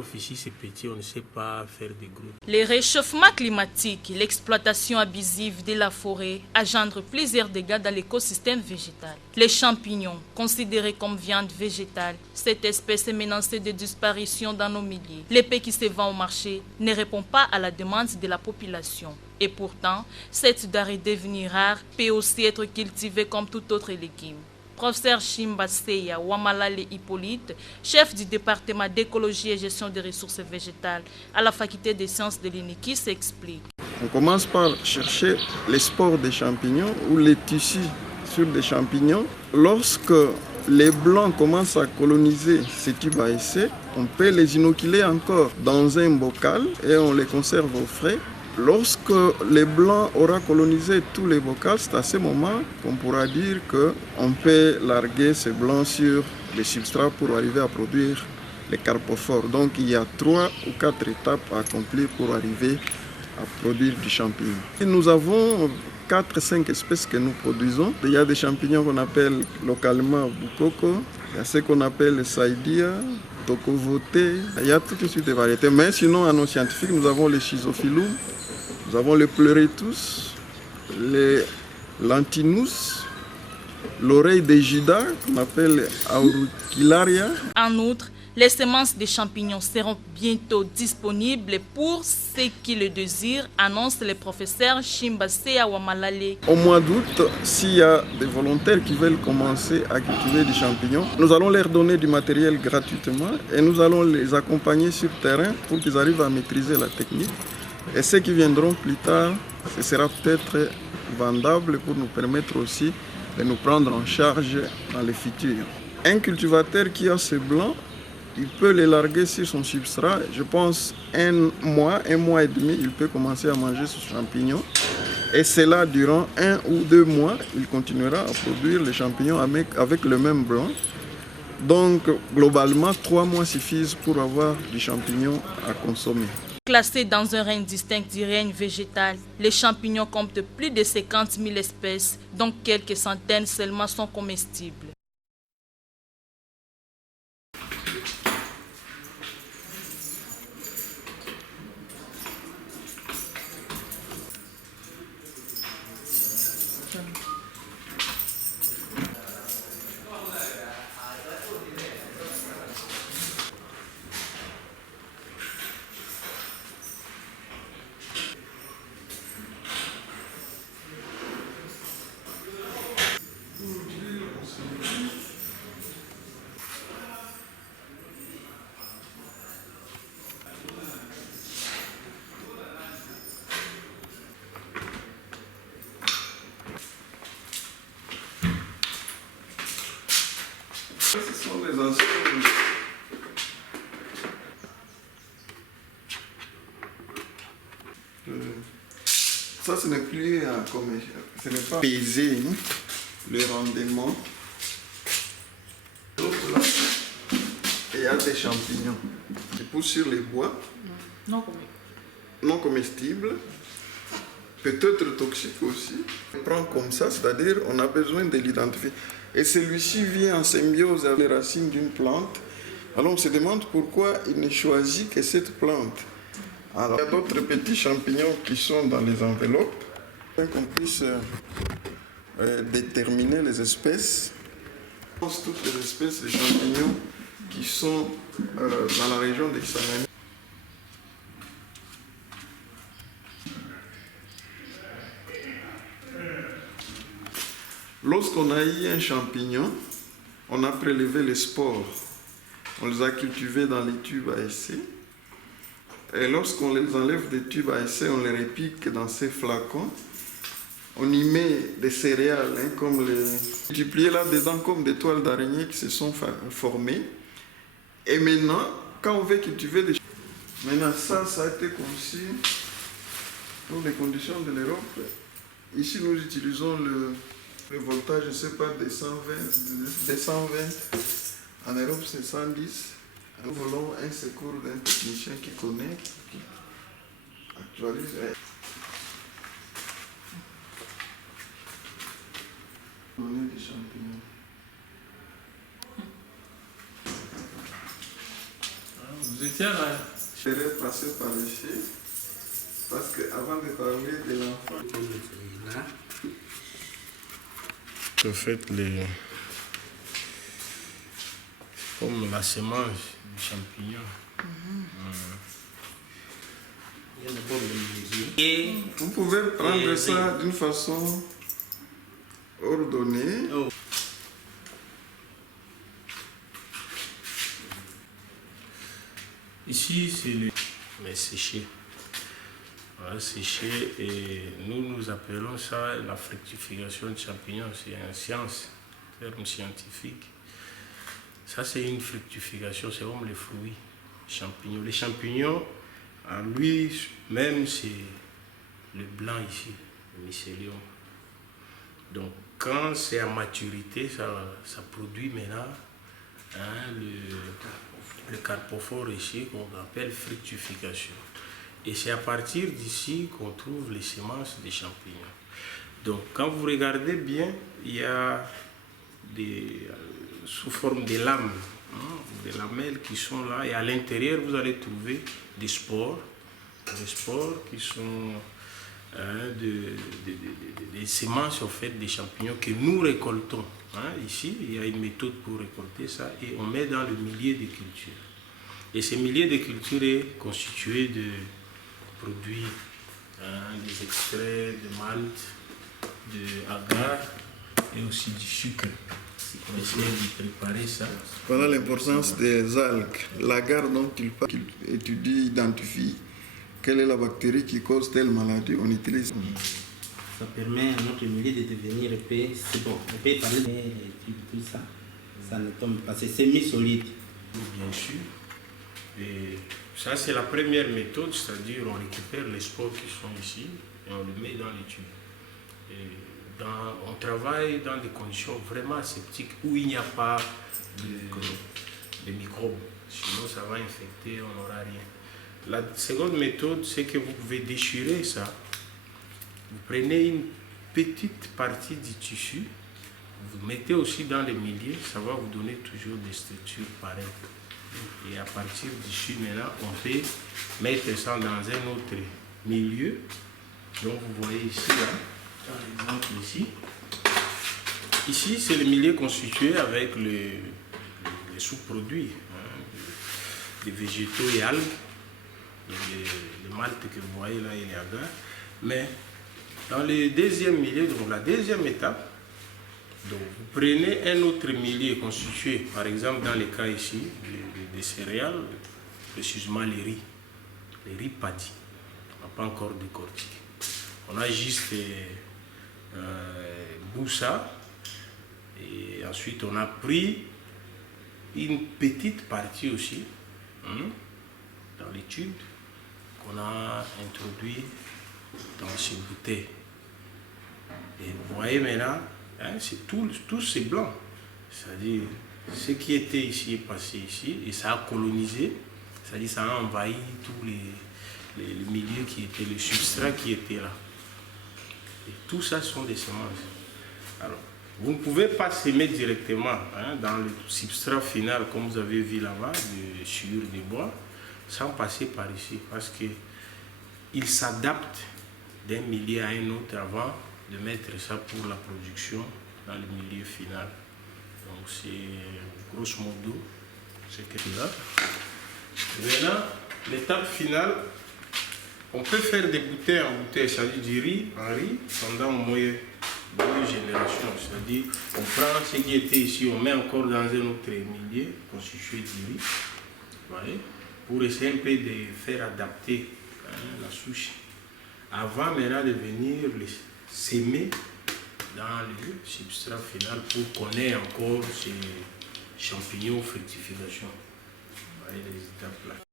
catastrophe ici, c'est petit, on ne sait pas faire des groupes. Le réchauffement climatique et l'exploitation abusive de la forêt engendrent plusieurs dégâts dans l'écosystème végétal. Les champignons, considérés comme viande végétale, cette espèce est menacée de disparition dans nos milieux. L'épée qui se vend au marché ne répond pas à la demande de la population. Et pourtant, cette denrée devenue rare peut aussi être cultivée comme tout autre légume. Professeur Chimbaseya Wamalale Hippolyte, chef du département d'écologie et gestion des ressources végétales à la faculté des sciences de l'UNIKI, s'explique. On commence par chercher les spores des champignons ou les tissus sur des champignons. Lorsque les blancs commencent à coloniser ces tubes à essai, on peut les inoculer encore dans un bocal et on les conserve au frais. Lorsque les blancs auront colonisé tous les bocals, c'est à ce moment qu'on pourra dire qu'on peut larguer ces blancs sur les substrats pour arriver à produire les carpophores. Donc il y a 3 ou 4 étapes à accomplir pour arriver à produire du champignon. Et nous avons 4-5 espèces que nous produisons. Il y a des champignons qu'on appelle localement bukoko, il y a ce qu'on appelle saidia, tokovoté, il y a toute une suite de variétés. Mais sinon, en nom scientifique, nous avons les schizophyllum, nous avons les pleuretus, les lantinus, l'oreille de Judas, qu'on appelle auricularia. En outre, les semences de champignons seront bientôt disponibles pour ceux qui le désirent, annonce le professeur Chimbaseya Wamalale. Au mois d'août, s'il y a des volontaires qui veulent commencer à cultiver des champignons, nous allons leur donner du matériel gratuitement et nous allons les accompagner sur terrain pour qu'ils arrivent à maîtriser la technique. Et ceux qui viendront plus tard, ce sera peut-être vendable pour nous permettre aussi de nous prendre en charge dans le futur. Un cultivateur qui a ces blancs, il peut les larguer sur son substrat. Je pense un mois et demi, il peut commencer à manger ce champignon. Et c'est là, durant 1 ou 2 mois, il continuera à produire les champignons avec le même blanc. Donc, globalement, 3 mois suffisent pour avoir du champignon à consommer. Classés dans un règne distinct du règne végétal, les champignons comptent plus de 50 000 espèces, dont quelques centaines seulement sont comestibles. Ce sont les anciens. Ça, ce n'est plus comme ce n'est pas pesé, hein, le rendement. Là, et il y a des champignons qui poussent sur les bois, non comestibles, peut-être toxiques aussi. On prend comme ça, c'est-à-dire on a besoin de l'identifier. Et celui-ci vient en symbiose avec les racines d'une plante. Alors on se demande pourquoi il ne choisit que cette plante. Alors, il y a d'autres petits champignons qui sont dans les enveloppes, afin qu'on puisse déterminer les espèces. Toutes les espèces de champignons qui sont dans la région des Kisangani. Lorsqu'on a eu un champignon, on a prélevé les spores. On les a cultivés dans les tubes à essai. Et lorsqu'on les enlève des tubes à essai, on les repique dans ces flacons. On y met des céréales, hein, comme les multipliés là-dedans, comme des toiles d'araignée qui se sont formées. Et maintenant, quand on veut cultiver des... Maintenant, ça a été conçu pour les conditions de l'Europe. Ici, nous utilisons le voltage, je ne sais pas, des 120. En Europe, c'est 110. Nous voulons un secours d'un technicien qui connaît, qui actualise. On est des champignons. Vous êtes Tiens, là. Je serais passé par ici, parce qu'avant de parler de l'enfant, Là. En fait, comme la semence du champignon. Il y a d'abord le milieu. vous pouvez prendre ça d'une façon ordonnée. Oh. Ici, c'est le... Mais séché. Voilà, séché. Et nous appelons ça la fructification de champignons. C'est un terme scientifique. Ça, c'est une fructification. C'est comme les fruits champignons. Les champignons, en lui-même, c'est le blanc ici, le mycélium. Donc, quand c'est à maturité, ça produit maintenant le carpophore ici qu'on appelle fructification. Et c'est à partir d'ici qu'on trouve les semences des champignons. Donc quand vous regardez bien, il y a sous forme de lames, des lamelles qui sont là, et à l'intérieur vous allez trouver des spores qui sont des semences en fait des champignons que nous récoltons. Ici, il y a une méthode pour récolter ça et on met dans le milieu de culture. Et ce milieu de culture est constitué de produits, des extraits de malt, de agar et aussi du sucre. On essaie de préparer ça. Voilà l'importance des algues. L'agar dont il parle, qu'il étudie, identifie quelle est la bactérie qui cause telle maladie, on utilise. Ça permet à notre milieu de devenir épais. C'est bon, on peut parler de tout ça. Ça ne tombe pas, c'est semi-solide. Bien sûr. Et ça, c'est la première méthode, c'est-à-dire on récupère les spores qui sont ici et on les met dans les tubes. Et on travaille dans des conditions vraiment aseptiques où il n'y a pas de microbes. Sinon, ça va infecter, on n'aura rien. La seconde méthode, c'est que vous pouvez déchirer ça. Vous prenez une petite partie du tissu, vous mettez aussi dans les milieux, ça va vous donner toujours des structures pareilles. Et à partir d'ici, maintenant, on peut mettre ça dans un autre milieu. Donc vous voyez ici, par exemple ici. Ici, c'est le milieu constitué avec les sous-produits, des végétaux et algues. Le malt que vous voyez là, il est agar. Mais dans le deuxième milieu, donc la deuxième étape, donc vous prenez un autre milieu constitué, par exemple dans le cas ici, des céréales, précisément les riz paddy. On n'a pas encore décortiqué. On a juste boussa et ensuite on a pris une petite partie aussi dans les tubes qu'on a introduit dans ces bouteilles. Et vous voyez maintenant, c'est tout c'est blanc. C'est-à-dire, ce qui était ici est passé ici et ça a colonisé, c'est-à-dire ça a envahi tous les milieux qui étaient, les substrats qui étaient là. Et tout ça sont des semences. Alors, vous ne pouvez pas s'aimer directement dans le substrat final, comme vous avez vu là-bas, de sciure de bois, sans passer par ici, parce qu'il s'adapte d'un milieu à un autre avant de mettre ça pour la production dans le milieu final. Donc c'est grosso modo ce que là. Maintenant, l'étape finale, on peut faire des bouteilles en bouteilles, c'est-à-dire du riz en riz pendant au moins 2 générations. C'est-à-dire, on prend ce qui était ici, on met encore dans un autre milieu constitué du riz, voyez, pour essayer un peu de faire adapter la souche avant maintenant de venir les s'aimer dans le substrat final pour qu'on ait encore ces champignons fructification. Vous voyez les étapes là.